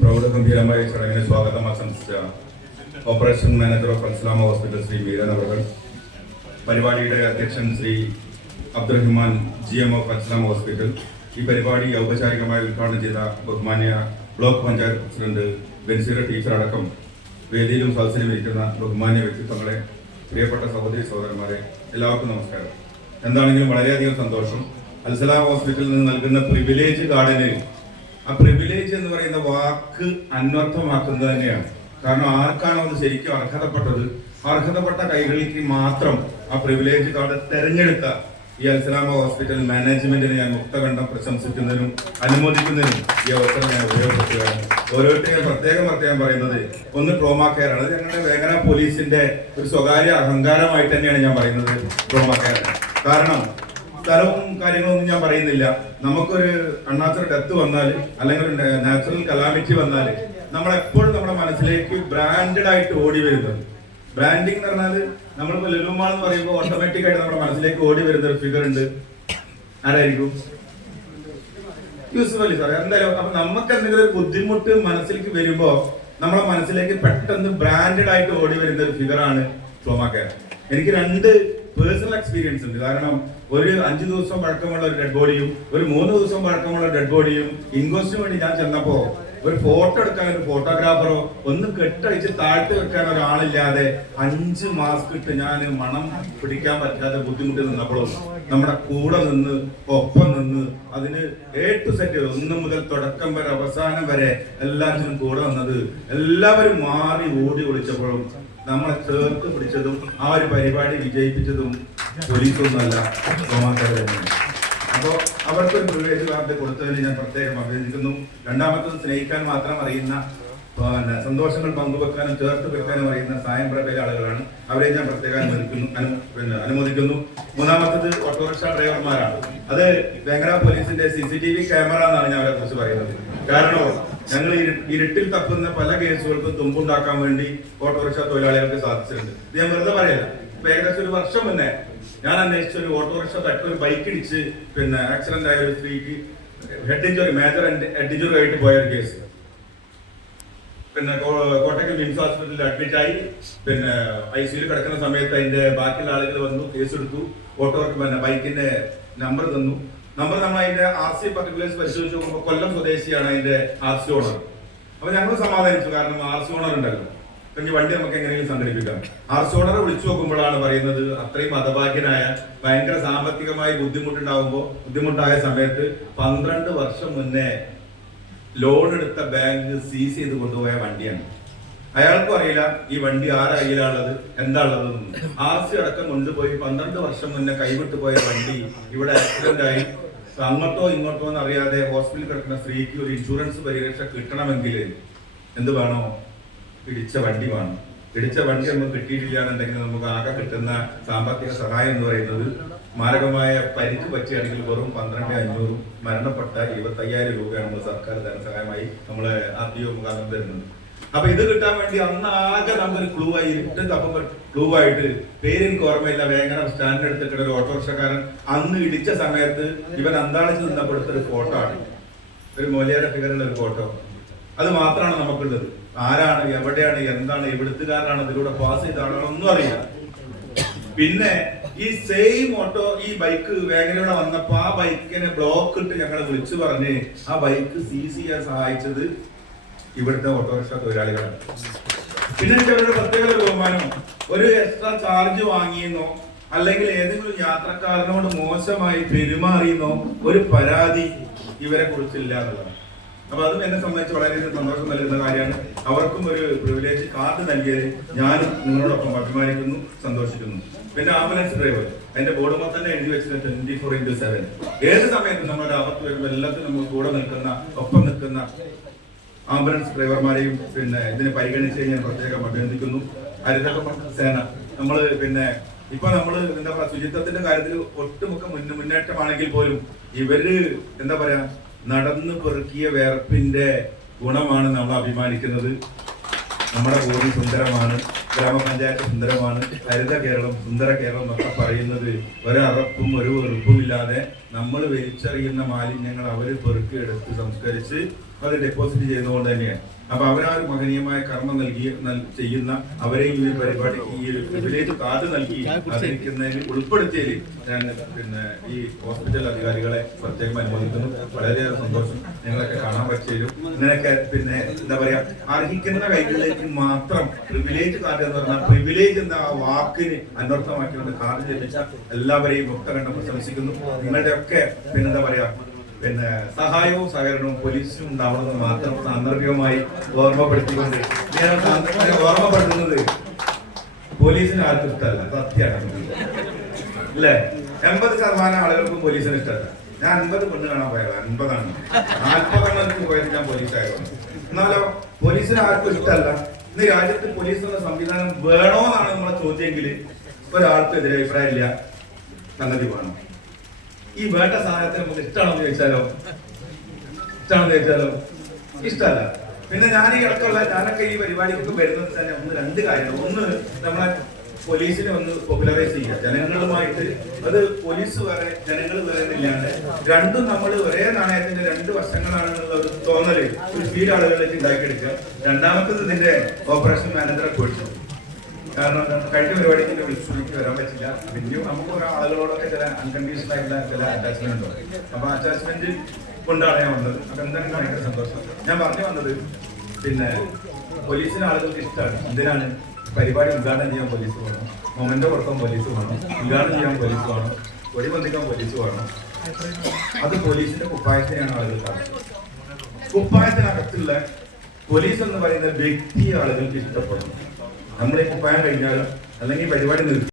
പ്രൗഢഗംഭീരമായ ചടങ്ങിന് സ്വാഗതം ആശംസിച്ച operation manager of Alsalama hospital Shri Meeran അവർ, പരിപാടിയുടെ അധ്യക്ഷൻ Shri Abdurahiman GM of Alsalama hospital, ഈ പരിപാടി ഔപചാരികമായി ഉദ്ഘാടനം ചെയ്ത ബഹുമാന്യ block panchayat president Benseera teacher അടക്കം വേദിയിലും സദസ്സിലും ഇരിക്കുന്ന ബഹുമാന്യ വ്യക്തിത്വങ്ങളെ, പ്രിയപ്പെട്ട സഹോദരി സഹോദരന്മാരെ, എല്ലാവർക്കും നമസ്കാരം. എന്താണെങ്കിലും വളരെയധികം സന്തോഷം. അൽസലാമ ഹോസ്പിറ്റലിൽ നിന്ന് നൽകുന്ന പ്രിവിലേജ് കാർഡിന്, ആ പ്രിവിലേജ് എന്ന് പറയുന്ന വാക്ക് അന്വർത്ഥമാക്കുന്നത് തന്നെയാണ്. കാരണം ആർക്കാണോ അത് ശരിക്കും അർഹതപ്പെട്ടത്, അർഹതപ്പെട്ട കൈകളിലേക്ക് മാത്രം ആ പ്രിവിലേജ് കാർഡ് തെരഞ്ഞെടുത്ത ഈ അൽസലാമ ഹോസ്പിറ്റൽ മാനേജ്മെന്റിനെ ഞാൻ മുക്തകണ്ഠം പ്രശംസിക്കുന്നതിനും അനുമോദിക്കുന്നതിനും ഈ അവസരം ഞാൻ ഉപയോഗപ്പെടുത്തുകയാണ്. ഓരോരുത്തരും പ്രത്യേകം പറയുന്നത് ഒന്ന് ട്രോമാ കെയർ ആണ്. ഞങ്ങളുടെ വേങ്ങര പോലീസിന്റെ ഒരു സ്വകാര്യ അഹങ്കാരമായിട്ട് തന്നെയാണ് ഞാൻ പറയുന്നത് ട്രോമാ കെയർ. കാരണം സ്ഥലവും കാര്യങ്ങളൊന്നും ഞാൻ പറയുന്നില്ല. നമുക്കൊരു അൺനാച്ചുറൽ ഡെത്ത് വന്നാൽ അല്ലെങ്കിൽ ഒരു നാച്ചുറൽ കലാമിറ്റി വന്നാൽ നമ്മളെപ്പോഴും നമ്മുടെ മനസ്സിലേക്ക് ബ്രാൻഡഡ് ആയിട്ട് ഓടി വരുന്നത്, ബ്രാൻഡിങ് എന്ന് പറഞ്ഞാൽ നമ്മളിപ്പോ ലുലുമാൾ എന്ന് പറയുമ്പോൾ ഓട്ടോമാറ്റിക് ആയിട്ട് നമ്മുടെ മനസ്സിലേക്ക് ഓടി വരുന്ന ഒരു ഫിഗർ ഉണ്ട്. ആരായിരിക്കും? യൂസുഫ് അലി സാർ. എന്തായാലും അപ്പൊ നമുക്ക് എന്തെങ്കിലും ഒരു ബുദ്ധിമുട്ട് മനസ്സിലേക്ക് വരുമ്പോ നമ്മളെ മനസ്സിലേക്ക് പെട്ടെന്ന് ബ്രാൻഡഡ് ആയിട്ട് ഓടി വരുന്ന ഒരു ഫിഗറാണ് ട്രോമാ കെയർ. എനിക്ക് 2 പേഴ്സണൽ എക്സ്പീരിയൻസ് ഉണ്ട്. കാരണം ഒരു 5 ദിവസം പഴക്കമുള്ള ഒരു ഡെഡ് ബോഡിയും ഒരു 3 ദിവസം പഴക്കമുള്ള ഡെഡ് ബോഡിയും ഇൻക്വസ്റ്റിന് വേണ്ടി ഞാൻ ചെന്നപ്പോ ഒരു ഫോട്ടോ എടുക്കാൻ ഒരു ഫോട്ടോഗ്രാഫറോ ഒന്ന് കെട്ടഴിച്ച് താഴ്ത്തി വെക്കാൻ ഒരാളില്ലാതെ 5 മാസ്ക് ഇട്ട് ഞാൻ മണം പിടിക്കാൻ പറ്റാതെ ബുദ്ധിമുട്ടി നിന്നപ്പോഴും നമ്മുടെ കൂടെ നിന്ന് ഒപ്പം നിന്ന് അതിന് A to Z 1 മുതൽ തുടക്കം വരെ അവസാനം വരെ എല്ലാത്തിനും കൂടെ വന്നത്, എല്ലാവരും മാറി ഓടി ഒളിച്ചപ്പോഴും നമ്മളെ ചേർത്ത് പിടിച്ചതും ആ ഒരു പരിപാടി വിജയിപ്പിച്ചതും പോലീസൊന്നുമല്ല, ട്രോമാക്കാർ തന്നെയാണ്. അപ്പോൾ അവർക്കൊരു പ്രിവിലേജ് കാർഡ് കൊടുത്തതിന് ഞാൻ പ്രത്യേകം അഭിനന്ദിക്കുന്നു. രണ്ടാമത്തത് സ്നേഹിക്കാൻ മാത്രം അറിയുന്ന, സന്തോഷങ്ങൾ പങ്കുവെക്കാനും ചേർത്ത് വെക്കാനും അറിയുന്ന സായം പ്രഭയിലെ ആളുകളാണ്. അവരെ ഞാൻ പ്രത്യേകം അനുമോദിക്കുന്നു. മൂന്നാമത്തത് ഓട്ടോറിക്ഷ ഡ്രൈവർമാരാണ്. അത് വേങ്ങര പോലീസിന്റെ CCTV ക്യാമറ എന്നാണ് ഞാൻ അവരെ കുറിച്ച് പറയുന്നത്. കാരണം ഞങ്ങൾ ഇരുട്ടിൽ തപ്പുന്ന പല കേസുകൾക്കും തുമ്പുണ്ടാക്കാൻ വേണ്ടി ഓട്ടോറിക്ഷ തൊഴിലാളികൾക്ക് സാധിച്ചിട്ടുണ്ട്. ഇത് ഞാൻ വെറുതെ പറയല്ല. ഇപ്പൊ ഏകദേശം ഒരു വർഷം മുന്നേ ഞാൻ അന്വേഷിച്ച ഒരു ഓട്ടോറിക്ഷ ഒരു ബൈക്ക് ഇടിച്ച് ആക്സിഡന്റ് ആയ ഒരു സ്ത്രീക്ക് head injury, major head injury ആയിട്ട് പോയ ഒരു കേസ്. കോട്ടക്കൽ മിംസ് ഹോസ്പിറ്റലിൽ അഡ്മിറ്റ് ആയി. ICUയിൽ കിടക്കുന്ന സമയത്ത് അതിന്റെ ബാക്കിയുള്ള ആളുകൾ വന്നു, കേസ് എടുത്തു. ബൈക്കിന്റെ നമ്പർ തന്നു. നമ്മൾ അതിന്റെ RC പർട്ടിക്കുലേഴ്സ് പരിശോധിച്ച് നോക്കുമ്പോൾ കൊല്ലം സ്വദേശിയാണ് അതിന്റെ RC ഓണർ. അപ്പൊ ഞങ്ങൾ സമാധാനിച്ചു. കാരണം RC ഓണർ ഉണ്ടല്ലോ, ഈ വണ്ടി നമുക്ക് എങ്ങനെയെങ്കിലും സംഘടിപ്പിക്കാം. RC ഓണറെ വിളിച്ചു നോക്കുമ്പോഴാണ് പറയുന്നത് അത്രയും മതഭാഗ്യനായ, ഭയങ്കര സാമ്പത്തികമായി ബുദ്ധിമുട്ടായ സമയത്ത് 12 വർഷം മുന്നേ ലോൺ എടുത്ത ബാങ്ക് സീസ് ചെയ്ത് കൊണ്ടുപോയ വണ്ടിയാണ്. അയാൾക്കും അറിയില്ല ഈ വണ്ടി ആരുടെ കയ്യിലാണുള്ളത്, എന്താ ഉള്ളതെന്നും. RC അടക്കം കൊണ്ടുപോയി 12 വർഷം മുന്നേ കൈവിട്ടു പോയ വണ്ടി ഇവിടെ ആക്സിഡന്റ് ആയി. അങ്ങോട്ടോ ഇങ്ങോട്ടോ എന്ന് അറിയാതെ ഹോസ്പിറ്റലിൽ കിടക്കുന്ന സ്ത്രീക്ക് ഒരു ഇൻഷുറൻസ് പരിരക്ഷ കിട്ടണമെങ്കിൽ എന്ത് വേണോ? ഇടിച്ച വണ്ടി വേണം. ഇടിച്ച വണ്ടി നമുക്ക് കിട്ടിയിട്ടില്ല എന്നുണ്ടെങ്കിൽ നമുക്ക് ആകെ കിട്ടുന്ന സാമ്പത്തിക സഹായം എന്ന് പറയുന്നത് മാരകമായ പരിക്ക് പറ്റിയാണെങ്കിൽ വെറും 12,500, മരണപ്പെട്ട 25,000 രൂപയാണ് നമ്മൾ സർക്കാർ ധനസഹായമായി നമ്മള് RDO മുഖാന്തരം തരുന്നത്. അപ്പൊ ഇത് കിട്ടാൻ വേണ്ടി അന്നാകെ നമുക്കൊരു ക്ലൂ ആയി, ക്ലൂ ആയിട്ട് പേര് എനിക്ക് ഓർമ്മയില്ല, വേങ്ങര സ്റ്റാൻഡ് എടുത്തിട്ട് ഒരു ഓട്ടോറിക്ഷക്കാരൻ അന്ന് ഇടിച്ച സമയത്ത് ഇവൻ അന്താളിച്ച് നിന്നപ്പോൾ എടുത്തൊരു ഫോട്ടോ ആണ്, ഒരു മൊലിയാരുടെ ഫിഗറുള്ള ഒരു ഫോട്ടോ. അത് മാത്രമാണ് നമുക്കുള്ളത്. ആരാണ്, എവിടെയാണ്, എന്താണ്, എവിടുത്തുകാരനാണ്, ഇതിലൂടെ പാസ് ചെയ്ത ആളാണോ ഒന്നും അറിയില്ല. പിന്നെ ഈ സെയിം ഓട്ടോ, ഈ ബൈക്ക് വേഗനയോടെ വന്നപ്പോ ആ ബൈക്കിനെ ബ്ലോക്ക് ഇട്ട് ഞങ്ങളെ വിളിച്ചു പറഞ്ഞ് ആ ബൈക്ക് സീസ് ചെയ്യാൻ സഹായിച്ചത് ഇവിടുത്തെ ഓട്ടോറിക്ഷ തൊഴിലാളികളാണ്. പിന്നെ അവരുടെ പ്രത്യേക ബഹുമാനം, ഒരു എക്സ്ട്രാ ചാർജ് വാങ്ങിയെന്നോ അല്ലെങ്കിൽ ഏതെങ്കിലും യാത്രക്കാരനോട് മോശമായി പെരുമാറിയെന്നോ ഒരു പരാതി ഇവരെ കുറിച്ചില്ല എന്നുള്ളതാണ്. അപ്പൊ അതും എന്നെ സംബന്ധിച്ച് വളരെയധികം സന്തോഷം നൽകുന്ന കാര്യമാണ്. അവർക്കും ഒരു പ്രിവിലേജ് കാർഡ് നൽകിയത് ഞാനും നിങ്ങളോടൊപ്പം അഭിമാനിക്കുന്നു, സന്തോഷിക്കുന്നു. പിന്നെ ആംബുലൻസ് ഡ്രൈവർ, അതിന്റെ ബോർഡുമ്പോൾ തന്നെ എഴുതി വെച്ചത് 24/7. ഏത് സമയത്തും നമ്മുടെ ആപത്ത് വരുമ്പോൾ എല്ലാത്തിനും നമുക്ക് കൂടെ നിൽക്കുന്ന, ഒപ്പം നിൽക്കുന്ന ആംബുലൻസ് ഡ്രൈവർമാരെയും ഇതിനെ പരിഗണിച്ച് ഞാൻ പ്രത്യേകം അഭിനന്ദിക്കുന്നു. ഹരിത സേന, നമ്മള് ഇപ്പൊ നമ്മള് എന്താ പറയാ, ശുചിത്വത്തിന്റെ കാര്യത്തിൽ ഒട്ടുമുക്ക മുന്നേറ്റമാണെങ്കിൽ പോലും ഇവര് എന്താ പറയാ, നടന്നു പെറുക്കിയ വേർപ്പിന്റെ ഗുണമാണ് നമ്മൾ അഭിമാനിക്കുന്നത്. നമ്മുടെ ഭൂമി സുന്ദരമാണ്, ഗ്രാമപഞ്ചായത്ത് സുന്ദരമാണ്, ഹരിത കേരളം, സുന്ദര കേരളം എന്നൊക്കെ പറയുന്നത് ഒരറപ്പും ഒരു വെറുപ്പും ഇല്ലാതെ നമ്മൾ വലിച്ചെറിയുന്ന മാലിന്യങ്ങൾ അവർ പെറുക്കിയെടുത്ത് സംസ്കരിച്ച് അത് ഡെപ്പോസിറ്റ് ചെയ്യുന്നതുകൊണ്ട് തന്നെയാണ്. അപ്പൊ അവരാ ഒരു മഹനീയമായ കർമ്മം ചെയ്യുന്ന അവരെ ഈ ഒരു പരിപാടി ഈ ഒരു പ്രിവിലേജ് കാർഡ് നൽകി ആദരിക്കുന്നതിൽ ഉൾപ്പെടുത്തിയതിൽ ഞാൻ പിന്നെ ഈ ഹോസ്പിറ്റൽ അധികാരികളെ പ്രത്യേകം അനുമോദിക്കുന്നു. വളരെയേറെ സന്തോഷം. നിങ്ങളൊക്കെ കാണാൻ പറ്റിയതിലും ഇങ്ങനെയൊക്കെ പിന്നെ എന്താ പറയാ അർഹിക്കുന്ന കൈകളിലേക്ക് മാത്രം പ്രിവിലേജ് കാർഡ് എന്ന് പറഞ്ഞാൽ പ്രിവിലേജ് എന്ന ആ വാക്കിന് അനർത്ഥമാക്കിക്കൊണ്ട് കാർഡ് ലഭിച്ച എല്ലാവരെയും ഒറ്റകണ്ഠം പ്രശംസിക്കുന്നു. നിങ്ങളുടെ ഒക്കെ പിന്നെന്താ പറയാ പിന്നെ സഹായവും സഹകരണവും പോലീസിനും ഉണ്ടാവണമെന്ന് മാത്രം സാന്ദർഭികമായി ഓർമ്മപ്പെടുത്തിക്കൊണ്ട് ഞാൻ ഓർമ്മപ്പെടുത്തുന്നത് പോലീസിന് ആർക്കും ഇഷ്ടമല്ല, സത്യമാണ് അല്ലേ? 80% ആളുകൾക്കും പോലീസിന് ഇഷ്ടമല്ല. ഞാൻ 50 പെണ്ണ് കാണാൻ പോയത് 50 40 പോയത് ഞാൻ പോലീസായിരുന്നു. എന്നാലോ പോലീസിന് ആർക്കും ഇഷ്ടമല്ല. ഇന്ന് രാജ്യത്ത് പോലീസ് എന്ന സംവിധാനം വേണോന്നാണ് നമ്മളെ ചോദ്യമെങ്കിൽ ഒരാൾക്കും എതിരെ അഭിപ്രായമില്ല, സംഗതി വേണം. ഈ വേണ്ട സാധനത്തിന് നമുക്ക് ഇഷ്ടമാണെന്ന് ചോദിച്ചാലോ ഇഷ്ടമല്ല. പിന്നെ ഞാൻ ഈ ഞാനൊക്കെ ഈ പരിപാടിക്കൊക്കെ വരുന്നത് തന്നെ രണ്ട് കാര്യങ്ങൾ. ഒന്ന്, നമ്മളെ പോലീസിനെ ഒന്ന് പോപ്പുലറൈസ് ചെയ്യുക ജനങ്ങളുമായിട്ട്. അത് പോലീസ് വേറെ ജനങ്ങൾ വേറെ എന്നില്ലാണ്ട് രണ്ടും നമ്മൾ ഒരേ നാണയത്തിന്റെ രണ്ട് വശങ്ങളാണെന്നുള്ള ഒരു തോന്നല് ഒരു ഫീൽ ആളുകളിലേക്ക് ഉണ്ടാക്കിയെടുക്കുക. രണ്ടാമത്തത് ഇതിന്റെ ഓപ്പറേഷൻ മാനേജറെ കുറിച്ചു. കാരണം കഴിഞ്ഞ പരിപാടിക്ക് എന്നെ വിളിച്ചു വരാൻ പറ്റില്ല. പിന്നെയും നമുക്ക് ഓരോ ആളുകളോടൊക്കെ ചില അൺകണ്ടീഷണൽ ആയിട്ടുള്ള ചില അറ്റാച്ച്മെന്റ് ഉണ്ട്. അപ്പൊ അറ്റാച്ച്മെന്റ് കൊണ്ടാണ് ഞാൻ വന്നത്. അപ്പൊ എന്തായാലും ഭയങ്കര സന്തോഷം. ഞാൻ പറഞ്ഞു വന്നത് പിന്നെ പോലീസിന് ആളുകൾക്ക് ഇഷ്ടമാണ്. എന്തിനാണ് പരിപാടി ഉദ്ഘാടനം ചെയ്യാൻ പോലീസ് വേണം, മൊമെന്റോ കൊടുക്കാൻ പോലീസ് വേണം, ഉദ്ഘാടനം ചെയ്യാൻ പോലീസ് വേണം, കൊടിബന്ധിക്കാൻ പോലീസ് വേണം. അത് പോലീസിന്റെ കുപ്പായത്തിനാണ് ആളുകൾ കാണുന്നത്. കുപ്പായത്തിനകത്തുള്ള പോലീസ് എന്ന് പറയുന്ന വ്യക്തിയെ ആളുകൾക്ക് ഇഷ്ടപ്പെടുന്നു. നമ്മളെ കുപ്പായം കഴിഞ്ഞാലും അല്ലെങ്കിൽ പരിപാടി നിർത്തി